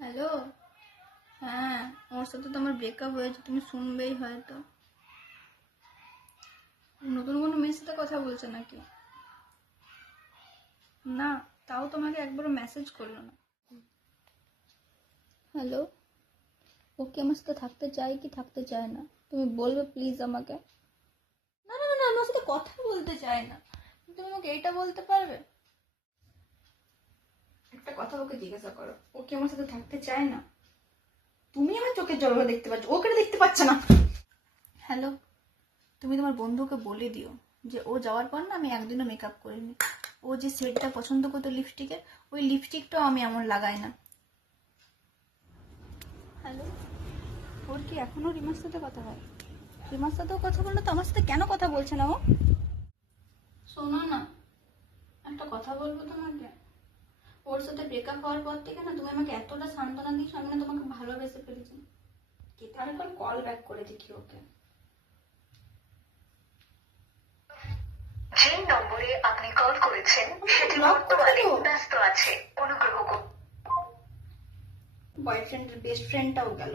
Hello. হ্যাঁ, ওর সাথে তো আমার ব্রেকআপ হয়েছে, তুমি শুনবেই হয়তো। নতুন কোনো মেয়ের সাথে কথা বলছে নাকি? না, তাও তোমাকে একবারও মেসেজ করলো না। হ্যালো, ও কি আমার সাথে থাকতে চায় কি থাকতে চায় না? তুমি বলবে প্লিজ আমাকে। না না না না, আমার সাথে কথা বলতে চায় না। তুমি আমাকে এটা বলতে পারবে? একটা কথা ওকে জিজ্ঞাসা করো, ও কি আমার সাথে থাকতে চায় না? তুমি আমার চোখের জলগুলো দেখতে পাচ্ছ, ওকে দেখতে পাচ্ছ না। হ্যালো, তুমি তোমার বন্ধুকে বলে দিও যে ও যাওয়ার পর না আমি একদিনও মেকআপ করিনি। ও যে শেডটা পছন্দ করতো লিপস্টিকের, ওই লিপস্টিকটাও আমি এমন লাগাই না। হ্যালো, ওর কি এখনো রিমার সাথে কথা হয়? রিমার সাথেও কথা বললো তো আমার সাথে কেন কথা বলছে না ও? শোনো না, একটা কথা বলবো তোমাকে। ওর সাথে ব্রেকআপ হওয়ার পর থেকে না তুমি আমাকে এতটা সান্ত্বনা দিয়েছো, আমি না তোমাকে ভালোবেসে ফেলেছি। আমি কল ব্যাক করে দেখি ওকে। যে নম্বরে আপনি কল করেছেন সেটি বর্তমানে ব্যস্ত আছে, অনুগ্রহ করুন। বয়ফ্রেন্ডের বেস্ট ফ্রেন্ডটাও গেল।